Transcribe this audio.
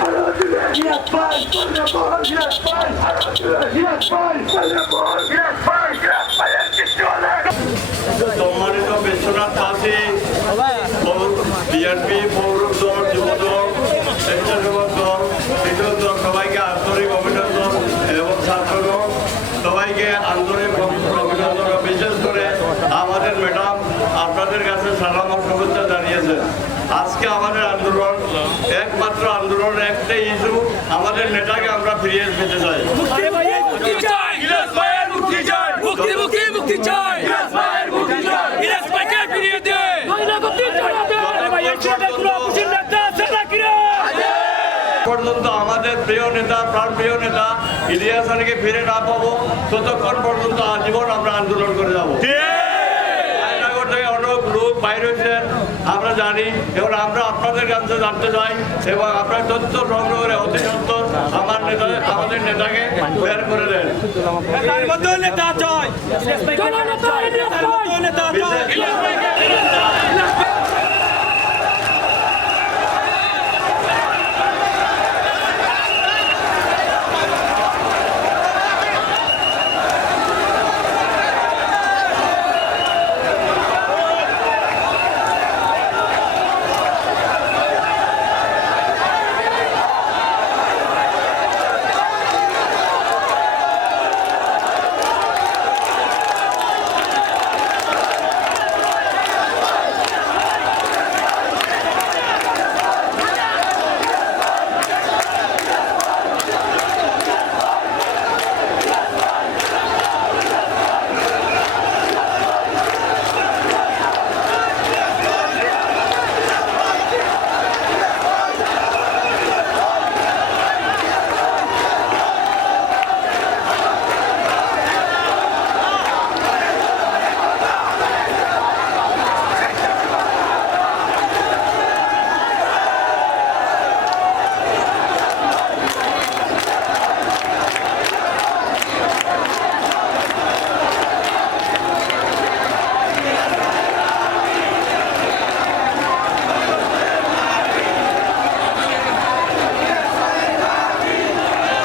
আরও দিলে সম্মানিত বিশ্বনাথ বিএনপি যুবদল দল আজকে আমাদের আন্দোলন একমাত্র আন্দোলন একটাই ইস্যু আমাদের নেতাকে আমরা ফিরিয়ে পেতে চাই। পর্যন্ত আমাদের প্রিয় নেতা প্রাণ প্রিয় নেতা ইলিয়াস আলীকে ফিরে না পাবো। ততক্ষণ পর্যন্ত আজীবন আমরা আন্দোলন করে যাব। বাইরে হয়েছেন আমরা জানি। এবং আমরা আপনাদের কাছে জানতে চাই এবং আপনার তথ্য সংগ্রহ করে অতি সত্তর আমার নেতা আমাদের নেতাকে বের করে দেন। নেতা নেতা